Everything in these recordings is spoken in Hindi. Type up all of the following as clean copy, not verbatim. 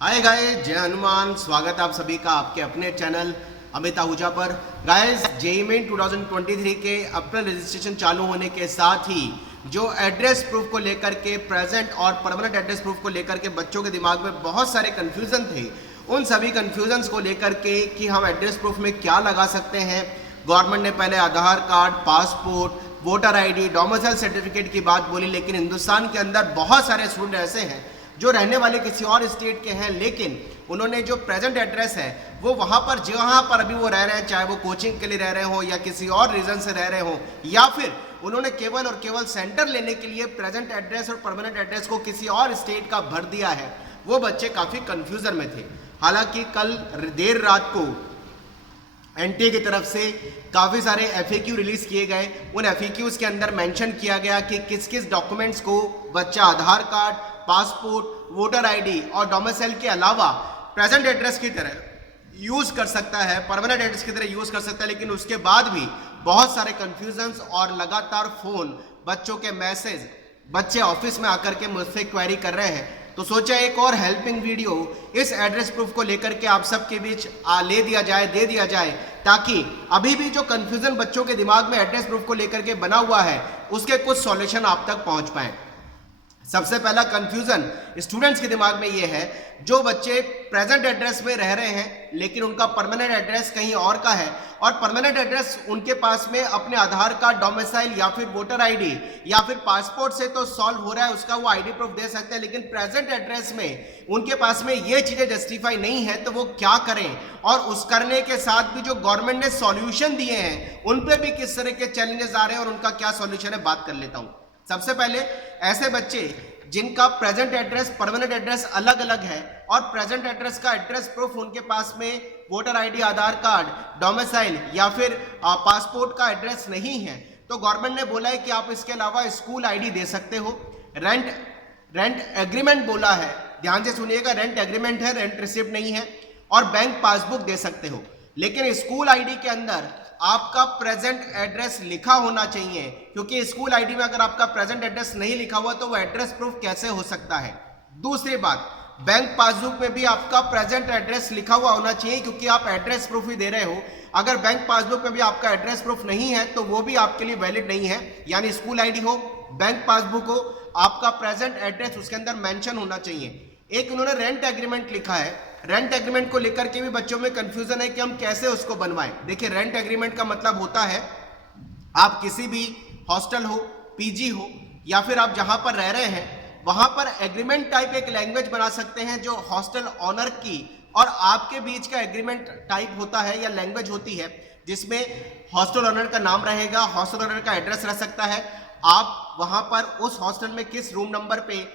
हाय गाइस, जय हनुमान। स्वागत है आप सभी का आपके अपने चैनल अमित आहूजा पर। गाइस, जेईई मेन 2023 के अप्रैल रजिस्ट्रेशन चालू होने के साथ ही जो एड्रेस प्रूफ को लेकर के प्रेजेंट और परमानेंट एड्रेस प्रूफ को लेकर के बच्चों के दिमाग में बहुत सारे कंफ्यूजन थे, उन सभी कंफ्यूजन्स को लेकर के कि हम एड्रेस प्रूफ में क्या लगा सकते हैं। गवर्नमेंट ने पहले Aadhaar card, passport, voter ID, domicile certificate की बात बोली, लेकिन हिंदुस्तान के अंदर बहुत सारे स्टूडेंट ऐसे हैं जो रहने वाले किसी और स्टेट के हैं, लेकिन उन्होंने जो प्रेजेंट एड्रेस है वो वहाँ पर जहाँ पर अभी वो रह रहे हैं, चाहे वो कोचिंग के लिए रह रहे हो या किसी और रीजन से रह रहे हो, या फिर उन्होंने केवल और केवल सेंटर लेने के लिए प्रेजेंट एड्रेस और परमानेंट एड्रेस को किसी और स्टेट का भर दिया है, वो बच्चे काफ़ी कन्फ्यूजन में थे। हालांकि कल देर रात को एनटीए की तरफ से काफ़ी सारे एफएक्यू रिलीज किए गए। उन एफएक्यूज के अंदर मेंशन किया गया कि किस किस डॉक्यूमेंट्स को बच्चा आधार कार्ड, पासपोर्ट, वोटर आईडी और डोमिसाइल के अलावा प्रेजेंट एड्रेस की तरह यूज कर सकता है, परमानेंट एड्रेस की तरह यूज कर सकता है। लेकिन उसके बाद भी बहुत सारे कंफ्यूजन्स और लगातार फोन, बच्चों के मैसेज, बच्चे ऑफिस में आकर के मुझसे क्वेरी कर रहे हैं, तो सोचा एक और हेल्पिंग वीडियो इस एड्रेस प्रूफ को लेकर के आप सबके बीच दे दिया जाए, ताकि अभी भी जो कंफ्यूजन बच्चों के दिमाग में एड्रेस प्रूफ को लेकर के बना हुआ है उसके कुछ सॉल्यूशन आप तक पहुंच पाए। सबसे पहला कंफ्यूजन स्टूडेंट्स के दिमाग में ये है, जो बच्चे प्रेजेंट एड्रेस में रह रहे हैं लेकिन उनका परमानेंट एड्रेस कहीं और का है, और परमानेंट एड्रेस उनके पास में अपने आधार कार्ड, डोमिसाइल या फिर वोटर आईडी या फिर पासपोर्ट से तो सॉल्व हो रहा है, उसका वो आईडी प्रूफ दे सकते हैं, लेकिन प्रेजेंट एड्रेस में उनके पास में ये चीजें जस्टिफाई नहीं है, तो वो क्या करें। और उस करने के साथ भी जो गवर्नमेंट ने सॉल्यूशन दिए हैं उन पे भी किस तरह के चैलेंजेस आ रहे हैं और उनका क्या सॉल्यूशन है, बात कर लेता हूं। सबसे पहले ऐसे बच्चे जिनका प्रेजेंट एड्रेस, परमानेंट एड्रेस अलग अलग है और प्रेजेंट एड्रेस का एड्रेस प्रूफ उनके पास में वोटर आईडी, आधार कार्ड, डोमिसाइल या फिर पासपोर्ट का एड्रेस नहीं है, तो गवर्नमेंट ने बोला है कि आप इसके अलावा स्कूल आईडी दे सकते हो। रेंट एग्रीमेंट बोला है, ध्यान से सुनिएगा, रेंट एग्रीमेंट है, रेंट रिसिप्ट नहीं है, और बैंक पासबुक दे सकते हो। लेकिन स्कूल आईडी के अंदर आपका प्रेजेंट एड्रेस लिखा होना चाहिए, क्योंकि स्कूल आईडी में अगर आपका प्रेजेंट एड्रेस नहीं लिखा हुआ तो वो एड्रेस प्रूफ कैसे हो सकता है। दूसरी बात, बैंक पासबुक में भी आपका प्रेजेंट एड्रेस लिखा हुआ होना चाहिए, क्योंकि आप एड्रेस प्रूफ ही दे रहे हो। अगर बैंक पासबुक में भी आपका एड्रेस प्रूफ नहीं है तो वो भी आपके लिए वैलिड नहीं है। यानी स्कूल आईडी हो, बैंक पासबुक हो, आपका प्रेजेंट एड्रेस उसके अंदर मेंशन होना चाहिए। एक उन्होंने रेंट एग्रीमेंट लिखा है, रेंट एग्रीमेंट को लेकर के भी बच्चों में कंफ्यूजन है कि हम कैसे उसको बनवाएं। देखिए, रेंट एग्रीमेंट का मतलब होता है आप किसी भी हॉस्टल हो, पीजी हो या फिर आप जहां पर रह रहे हैं वहां पर एग्रीमेंट टाइप एक लैंग्वेज बना सकते हैं जो हॉस्टल ऑनर की और आपके बीच का एग्रीमेंट टाइप होता है या लैंग्वेज होती है, जिसमें हॉस्टल ऑनर का नाम रहेगा, हॉस्टल ऑनर का एड्रेस रह सकता है, आप वहां पर उस हॉस्टल में किस रूम नंबर पे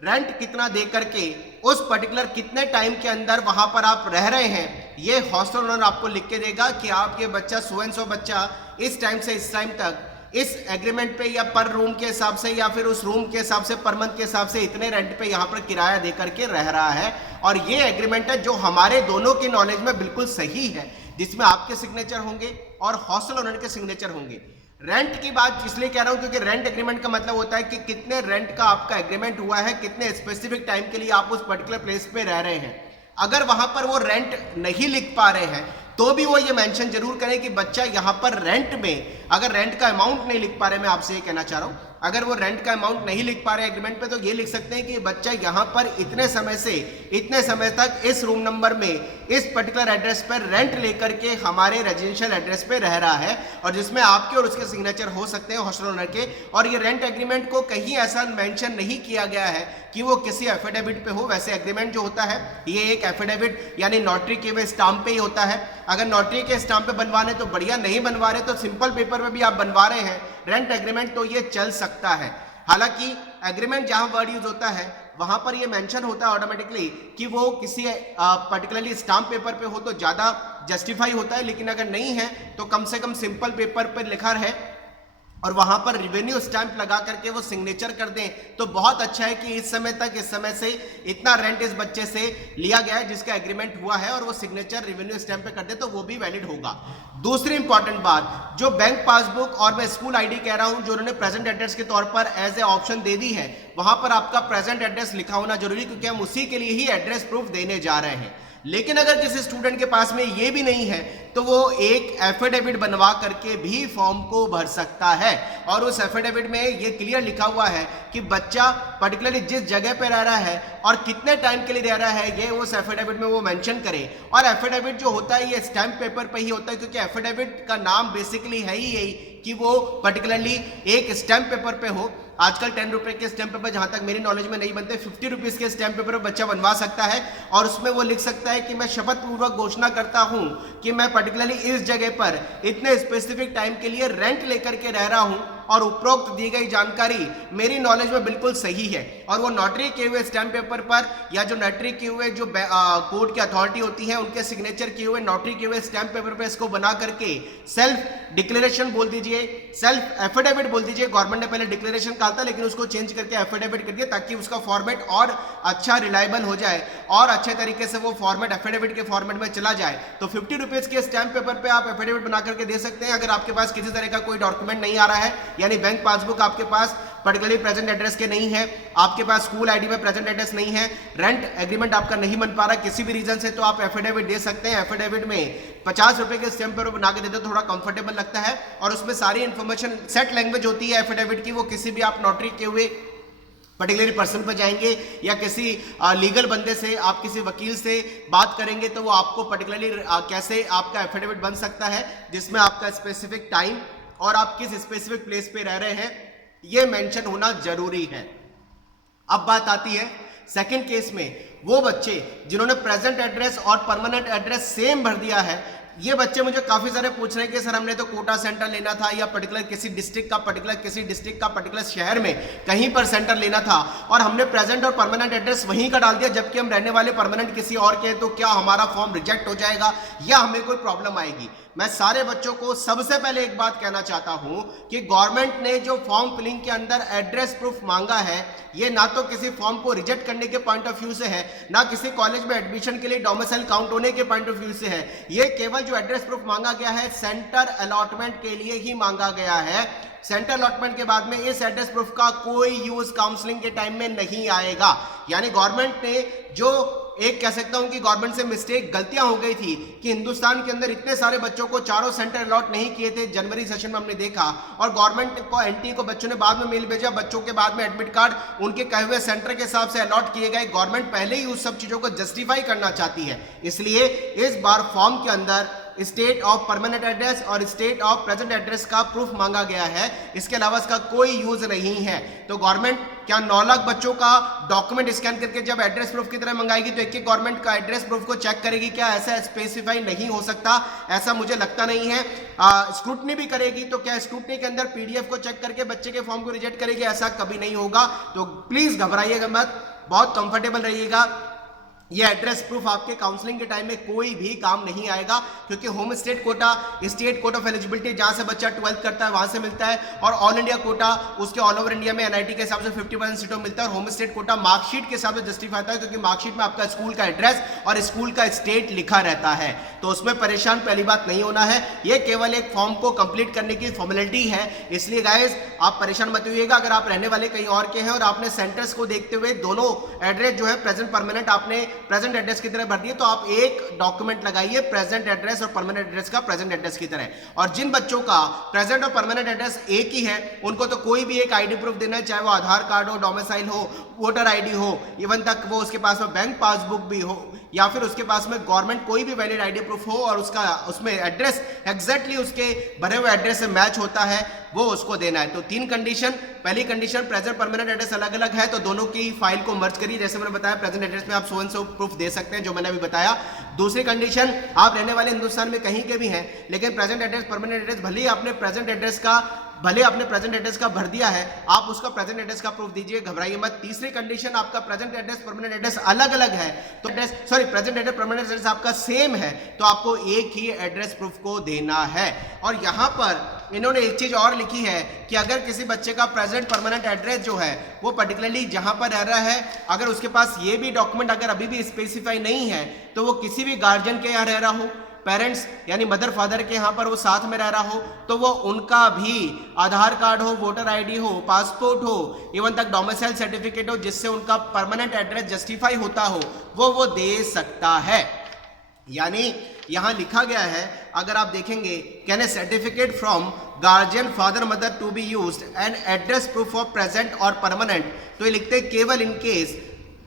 रेंट कितना दे करके उस पर्टिकुलर कितने टाइम के अंदर वहां पर आप रह रहे हैं, ये हॉस्टल ओनर आपको लिख के देगा कि आपके बच्चा सो एंड सो बच्चा इस टाइम से इस टाइम तक इस एग्रीमेंट पे या पर रूम के हिसाब से या फिर उस रूम के हिसाब से पर मंथ के हिसाब से इतने रेंट पे यहाँ पर किराया दे करके रह रहा है। और ये एग्रीमेंट है जो हमारे दोनों की नॉलेज में बिल्कुल सही है, जिसमें आपके सिग्नेचर होंगे और हॉस्टल ओनर के सिग्नेचर होंगे। रेंट की बात इसलिए कह रहा हूं क्योंकि रेंट एग्रीमेंट का मतलब होता है कि कितने रेंट का आपका एग्रीमेंट हुआ है, कितने स्पेसिफिक टाइम के लिए आप उस पर्टिकुलर प्लेस पे रह रहे हैं। अगर वहां पर वो रेंट नहीं लिख पा रहे हैं तो भी वो ये मेंशन जरूर करें कि बच्चा यहां पर रेंट में, अगर रेंट का अमाउंट नहीं लिख पा रहे, मैं आपसे ये कहना चाह रहा हूं, अगर वो रेंट का अमाउंट नहीं लिख पा रहे एग्रीमेंट पे, तो ये लिख सकते हैं कि बच्चा यहां पर इतने समय से इतने समय तक इस रूम नंबर में इस पर्टिकुलर एड्रेस पर रेंट लेकर के हमारे रेजिडेंशियल एड्रेस पे रह रहा है, और जिसमें आपके और उसके सिग्नेचर हो सकते हैं हॉस्टल ओनर के। और ये रेंट एग्रीमेंट को कहीं ऐसा मेंशन नहीं किया गया है कि वो किसी एफिडेविट पे हो। वैसे एग्रीमेंट जो होता है ये एक एफिडेविट यानी नोटरी के वे स्टाम्प पे ही होता है। अगर नोटरी के स्टाम्प पे बनवाने तो बढ़िया, नहीं बनवा रहे तो सिंपल पेपर पे भी आप बनवा रहे हैं रेंट एग्रीमेंट, तो ये चल सकता है। हालांकि एग्रीमेंट जहां वर्ड यूज होता है वहां पर ये मेंशन होता है ऑटोमेटिकली कि वो किसी पर्टिकुलरली स्टाम्प पेपर पे हो तो ज्यादा जस्टिफाई होता है, लेकिन अगर नहीं है तो कम से कम सिंपल पेपर पर लिखा रहे और वहां पर रेवेन्यू स्टैंप लगा करके वो सिग्नेचर कर दें तो बहुत अच्छा है कि इस समय से इतना रेंट इस बच्चे से लिया गया है जिसका एग्रीमेंट हुआ है, और वो सिग्नेचर रेवेन्यू स्टैंप पे कर दे तो वो भी वैलिड होगा। दूसरी इंपॉर्टेंट बात, जो बैंक पासबुक और मैं स्कूल आईडी कह रहा हूं जो उन्होंने प्रेजेंट एड्रेस के तौर पर एज ए ऑप्शन दे दी है, वहां पर आपका प्रेजेंट एड्रेस लिखा होना जरूरी, क्योंकि हम उसी के लिए ही एड्रेस प्रूफ देने जा रहे हैं। लेकिन अगर किसी स्टूडेंट के पास में ये भी नहीं है तो वो एक एफिडेविट बनवा करके भी फॉर्म को भर सकता है, और उस एफिडेविट में ये क्लियर लिखा हुआ है कि बच्चा पर्टिकुलरली जिस जगह पे रह रहा है और कितने टाइम के लिए रह रहा है, ये उस एफिडेविट में वो मेंशन करे। और एफिडेविट जो होता है ये स्टैंप पेपर पे ही होता है, क्योंकि एफिडेविट का नाम बेसिकली है ही यही कि वो पर्टिकुलरली एक स्टैंप पेपर पे हो। आजकल 10 रुपए के स्टैंप पेपर जहां तक मेरी नॉलेज में नहीं बनते, 50 रुपीज के स्टैंप पेपर बच्चा बनवा सकता है, और उसमें वो लिख सकता है कि मैं शपथ पूर्वक घोषणा करता हूं कि मैं पर्टिकुलरली इस जगह पर इतने स्पेसिफिक टाइम के लिए रेंट लेकर के रह रहा हूं, और उपरोक्त दी गई जानकारी मेरी नॉलेज में बिल्कुल सही है। और वो नोटरी किए हुए स्टैंप पेपर पर या जो नोटरी किए हुए जो कोर्ट की अथॉरिटी होती है उनके सिग्नेचर किए हुए नोटरी किए हुए स्टैंप पेपर पर इसको बना करके सेल्फ डिक्लेरेशन बोल दीजिए, सेल्फ एफिडेविट बोल दीजिए। गवर्नमेंट ने पहले डिक्लेरेशन कहा था लेकिन उसको चेंज करके एफिडेविट कर दिया ताकि उसका फॉर्मेट और अच्छा रिलायबल हो जाए और अच्छे तरीके से वो फॉर्मेट एफिडेविट के फॉर्मेट में चला जाए। तो 50 रुपीज के स्टैंप पेपर पे आप एफिडेविट बना करके दे सकते हैं। अगर आपके पास किसी तरह का कोई डॉक्यूमेंट नहीं आ रहा है, यानी बैंक पासबुक आपके पास पर्टिकुलरली प्रेजेंट एड्रेस के नहीं है, आपके पास स्कूल आईडी में प्रेजेंट एड्रेस नहीं है, रेंट एग्रीमेंट आपका नहीं बन पा रहा किसी भी रीजन से, तो आप एफिडेविट दे सकते हैं। एफिडेविट में 50 रुपए के स्टैंप पेपर बना के देते तो थोड़ा कंफर्टेबल लगता है, और उसमें सारी इंफॉर्मेशन सेट लैंग्वेज होती है एफिडेविट की, वो किसी भी आप नोटरी के हुए पर्टिकुलर पर्सन पर जाएंगे या किसी लीगल बंदे से, आप किसी वकील से बात करेंगे तो वो आपको पर्टिकुलरली कैसे आपका एफिडेविट बन सकता है जिसमें आपका स्पेसिफिक टाइम और आप किस स्पेसिफिक प्लेस पे रह रहे हैं ये मेंशन होना जरूरी है। अब बात आती है सेकंड केस में, वो बच्चे जिन्होंने प्रेजेंट एड्रेस और परमानेंट एड्रेस सेम भर दिया है। ये बच्चे मुझे काफी सारे पूछ रहे हैं कि सर हमने तो कोटा सेंटर लेना था या पर्टिकुलर किसी डिस्ट्रिक्ट का पर्टिकुलर शहर में कहीं पर सेंटर लेना था और हमने प्रेजेंट और परमानेंट एड्रेस वहीं का डाल दिया जबकि हम रहने वाले परमानेंट किसी और के हैं, तो क्या हमारा फॉर्म रिजेक्ट हो जाएगा या हमें कोई प्रॉब्लम आएगी? मैं सारे बच्चों को सबसे पहले एक बात कहना चाहता हूं कि गवर्नमेंट ने जो फॉर्म फिलिंग के अंदर एड्रेस प्रूफ मांगा है, ये ना तो किसी फॉर्म को रिजेक्ट करने के पॉइंट ऑफ व्यू से है, ना किसी कॉलेज में एडमिशन के लिए डोमिसाइल काउंट होने के पॉइंट ऑफ व्यू से है। ये केवल जो एड्रेस प्रूफ मांगा गया है सेंटर अलॉटमेंट के लिए ही मांगा गया है। सेंटर अलॉटमेंट के बाद में इस एड्रेस प्रूफ का कोई यूज काउंसलिंग के टाइम में नहीं आएगा। यानी गवर्नमेंट ने जो एक कह सकता हूं कि गवर्नमेंट से मिस्टेक गलतियां हो गई थी कि हिंदुस्तान के अंदर इतने सारे बच्चों को चारों सेंटर अलॉट नहीं किए थे। जनवरी सेशन में हमने देखा और गवर्नमेंट को एनटी को बच्चों ने बाद में मेल भेजा, बच्चों के बाद में एडमिट कार्ड उनके कहे हुए सेंटर के हिसाब से अलॉट किए गए। गवर्नमेंट पहले ही उस सब चीजों को जस्टिफाई करना चाहती है, इसलिए इस बार फॉर्म के अंदर स्टेट ऑफ परमानेंट एड्रेस और स्टेट ऑफ प्रेजेंट एड्रेस का प्रूफ मांगा गया है। इसके अलावा इसका कोई यूज नहीं है। तो गवर्नमेंट क्या 9 लाख बच्चों का डॉक्यूमेंट स्कैन करके जब एड्रेस प्रूफ की तरह मंगाएगी तो एक एक गवर्नमेंट का एड्रेस प्रूफ को चेक करेगी? क्या ऐसा स्पेसिफाई नहीं हो सकता? ऐसा मुझे लगता नहीं है। स्क्रूटनी भी करेगी तो क्या स्क्रूटनी के अंदर पीडीएफ को चेक करके बच्चे के फॉर्म को रिजेक्ट करेगी? ऐसा कभी नहीं होगा। तो प्लीज घबराइएगा मत, बहुत कंफर्टेबल रहिएगा। ये एड्रेस प्रूफ आपके काउंसलिंग के टाइम में कोई भी काम नहीं आएगा, क्योंकि home state quota, state quota of eligibility जहां से बच्चा 12th करता है वहां से मिलता है, और ऑल इंडिया कोटा उसके ऑल ओवर इंडिया में एनआईटी के हिसाब से 50% सीटों मिलता है, और होम स्टेट कोटा मार्कशीट के हिसाब से जस्टिफाई होता है क्योंकि मार्कशीट में आपका स्कूल का एड्रेस और स्कूल का स्टेट लिखा रहता है। तो उसमें परेशान पहली बात नहीं होना है, ये केवल एक फॉर्म को कंप्लीट करने की फॉर्मेलिटी है। इसलिए गाइस आप परेशान मत होइएगा। अगर आप रहने वाले कहीं और के हैं और आपने सेंटर्स को देखते हुए दोनों एड्रेस जो है प्रेजेंट परमानेंट आपने प्रेजेंट एड्रेस की तरह भर दिए, तो आप एक डॉक्यूमेंट लगाइए प्रेजेंट एड्रेस और परमानेंट एड्रेस का प्रेजेंट एड्रेस की तरह। और जिन बच्चों का प्रेजेंट और परमानेंट एड्रेस एक ही है उनको तो कोई भी एक आईडी प्रूफ देना है, चाहे वो आधार कार्ड हो, डोमिसाइल हो, वोटर आईडी हो, इवन तक वो उसके पास में बैंक पासबुक भी हो या फिर उसके पास में गवर्नमेंट कोई भी वैलिड आईडी प्रूफ हो और उसका उसमें एड्रेस एग्जैक्टली उसके भरे हुए एड्रेस से मैच होता है, वो उसको देना है। तो 3 कंडीशन, पहली कंडीशन प्रेजेंट परमानेंट एड्रेस अलग अलग है तो दोनों की फाइल को मर्ज करिए। जैसे मैंने बताया प्रेजेंट एड्रेस में आप सो एंड सो प्रूफ दे सकते हैं जो मैंने अभी बताया। दूसरी कंडीशन, आप रहने वाले हिंदुस्तान में कहीं के भी हैं लेकिन प्रेजेंट एड्रेस परमानेंट एड्रेस भले ही आपने प्रेजेंट एड्रेस का भले आपने प्रेजेंट एड्रेस का भर दिया है, आप उसका प्रेजेंट एड्रेस का प्रूफ दीजिए, घबराइए मत। तीसरी कंडीशन, आपका प्रेजेंट एड्रेस परमानेंट एड्रेस अलग अलग है तो प्रेजेंट एड्रेस परमानेंट एड्रेस आपका सेम है तो आपको एक ही एड्रेस प्रूफ को देना है। और यहां पर इन्होंने एक चीज और लिखी है कि अगर किसी बच्चे का प्रेजेंट परमानेंट एड्रेस जो है वो पर्टिकुलरली जहां पर रह रहा है, अगर उसके पास ये भी डॉक्यूमेंट अगर अभी भी स्पेसिफाई नहीं है तो वो किसी भी गार्जियन के यहाँ रह रहा हो, पेरेंट्स यानी मदर फादर के यहाँ पर वो साथ में रह रहा हो, तो वो उनका भी आधार कार्ड हो, वोटर आईडी हो, पासपोर्ट हो, इवन तक डोमिसाइल सर्टिफिकेट हो जिससे उनका परमानेंट एड्रेस जस्टिफाई होता हो, वो दे सकता है। यानी यहां लिखा गया है, अगर आप देखेंगे, can a certificate from guardian father mother to be used and address proof of present और परमानेंट, तो ये लिखते हैं केवल in case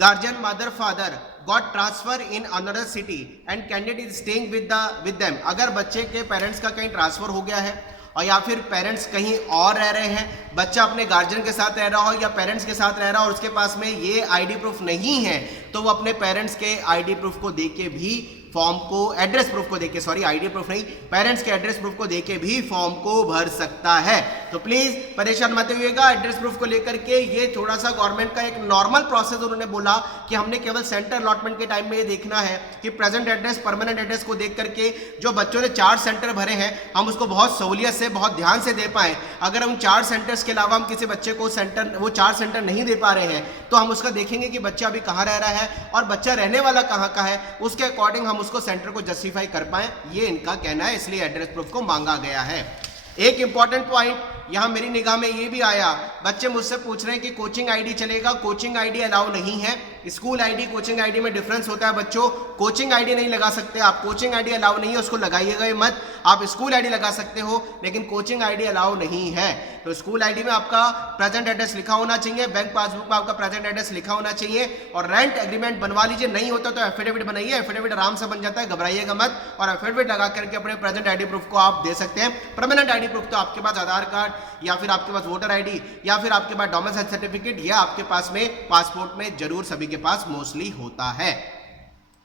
guardian mother father got transfer in another city and candidate is staying with them। अगर बच्चे के पेरेंट्स का कहीं ट्रांसफर हो गया है और या फिर पेरेंट्स कहीं और रह रहे हैं, बच्चा अपने गार्जियन के साथ रह रहा हो या पेरेंट्स के साथ रह रहा हो और उसके पास में ये आईडी प्रूफ नहीं है, तो वो अपने पेरेंट्स के आईडी प्रूफ को देके भी फॉर्म को, एड्रेस प्रूफ को देके, सॉरी आईडी प्रूफ नहीं, पेरेंट्स के एड्रेस प्रूफ को देके भी फॉर्म को भर सकता है। तो प्लीज परेशान मत होइएगा एड्रेस प्रूफ को लेकर के। ये थोड़ा सा गवर्नमेंट का एक नॉर्मल प्रोसेस उन्होंने बोला कि हमने केवल सेंटर अलॉटमेंट के टाइम में ये देखना है कि प्रेजेंट एड्रेस परमानेंट एड्रेस को देख करके जो बच्चों ने 4 सेंटर भरे हैं हम उसको बहुत सहूलियत से, बहुत ध्यान से दे पाए। अगर हम 4 सेंटर्स के अलावा हम किसी बच्चे को वो 4 सेंटर नहीं दे पा रहे हैं तो हम उसका देखेंगे कि बच्चा अभी कहाँ रह रहा है और बच्चा रहने वाला कहाँ का है, उसके अकॉर्डिंग हम उसको सेंटर को जस्टिफाई कर पाए, ये इनका कहना है, इसलिए एड्रेस प्रूफ को मांगा गया है। एक इंपॉर्टेंट पॉइंट यहां मेरी निगाह में ये भी आया, बच्चे मुझसे पूछ रहे हैं कि कोचिंग आईडी चलेगा, कोचिंग आईडी अलाउ नहीं है। स्कूल आईडी कोचिंग आईडी में डिफरेंस होता है बच्चों, कोचिंग आईडी नहीं लगा सकते आप, कोचिंग आईडी अलाउ नहीं है, उसको लगाइएगा ही मत। आप स्कूल आईडी लगा सकते हो लेकिन कोचिंग आईडी अलाउ नहीं है। तो स्कूल आईडी में आपका प्रेजेंट एड्रेस लिखा होना चाहिए, बैंक पासबुक में आपका प्रेजेंट एड्रेस लिखा होना चाहिए और रेंट एग्रीमेंट बनवा लीजिए। नहीं होता तो एफिडेविट बनाइए, एफिडेविट आराम से बन जाता है, घबराइएगा मत। और एफिडेविट लगा करके अपने प्रेजेंट आईडी प्रूफ को आप दे सकते हैं। परमानेंट आईडी प्रूफ तो आपके पास आधार कार्ड या फिर आपके पास वोटर आईडी या फिर आपके पास डोमिसाइल सर्टिफिकेट या आपके पास में पासपोर्ट में जरूर सभी के पास मोस्टली होता है।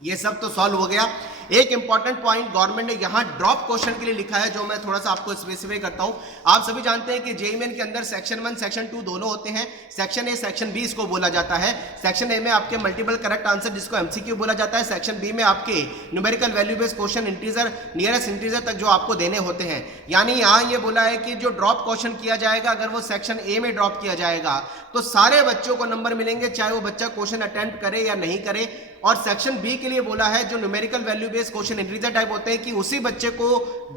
ये सब तो सॉल्व हो गया। एक इंपॉर्टेंट पॉइंट गवर्नमेंट ने यहां ड्रॉप क्वेश्चन के लिए लिखा है जो मैं थोड़ा सा आपको स्पेसिफाई करता हूं। आप सभी जानते हैं कि जेईई मेन के अंदर सेक्शन 1 सेक्शन 2 दोनों होते हैं। सेक्शन ए सेक्शन बी इसको बोला जाता है। सेक्शन ए में आपके मल्टीपल करेक्ट आंसर जिसको एमसीक्यू बोला जाता है, सेक्शन बी में आपके numerical value based question integer nearest integer तक जो आपको देने होते हैं। यानी यहां ये बोला है कि जो ड्रॉप क्वेश्चन किया जाएगा अगर वो सेक्शन ए में ड्रॉप किया जाएगा तो सारे बच्चों को नंबर मिलेंगे चाहे वो बच्चा क्वेश्चन अटेम्प्ट करे या नहीं करे। और सेक्शन बी के लिए बोला है जो numerical value based question integer type होते हैं कि उसी बच्चे को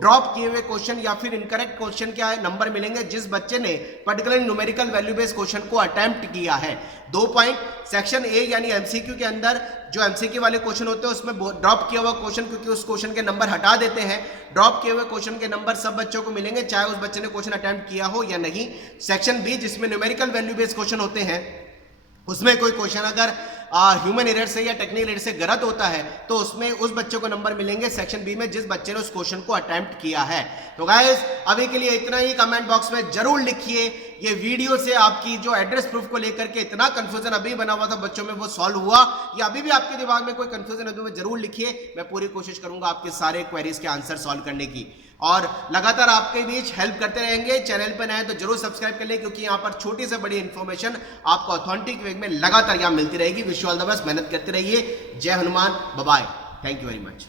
ड्रॉप किए हुए क्वेश्चन या फिर इनकरेक्ट क्वेश्चन क्या है नंबर मिलेंगे जिस बच्चे ने particular numerical value based question को अटेम्प्ट किया है। 2 पॉइंट, सेक्शन ए यानी एमसीक्यू के अंदर जो एमसीक्यू वाले क्वेश्चन होते हैं उसमें ड्रॉप किया हुआ क्वेश्चन क्योंकि उस क्वेश्चन के नंबर हटा देते हैं, ड्रॉप किए हुए क्वेश्चन के नंबर सब बच्चों को मिलेंगे चाहे उस बच्चे ने क्वेश्चन अटेम्प्ट किया हो या नहीं। सेक्शन बी जिसमें न्यूमेरिकल वैल्यू बेस्ड क्वेश्चन होते हैं उसमें कोई क्वेश्चन अगर ह्यूमन एरर से या टेक्निकल एरर से गलत होता है तो उसमें उस बच्चे को नंबर मिलेंगे सेक्शन बी में जिस बच्चे ने उस क्वेश्चन को अटेम्प्ट किया है। तो गाइस अभी के लिए इतना ही। कमेंट बॉक्स में जरूर लिखिए ये वीडियो से आपकी जो एड्रेस प्रूफ को लेकर के इतना कंफ्यूजन अभी बना हुआ था बच्चों में वो सॉल्व हुआ या अभी भी आपके दिमाग में कोई कंफ्यूजन है तो जरूर लिखिए। मैं पूरी कोशिश करूंगा आपके सारे क्वेरीज के आंसर सॉल्व करने की और लगातार आपके बीच हेल्प करते रहेंगे। चैनल पर नए तो जरूर सब्सक्राइब कर ले क्योंकि यहाँ पर छोटी से बड़ी इंफॉर्मेशन आपको ऑथेंटिक वे में लगातार यहाँ मिलती रहेगी। Wish you all the best, मेहनत करते रहिए। जय Hanuman, bye bye, thank you very much.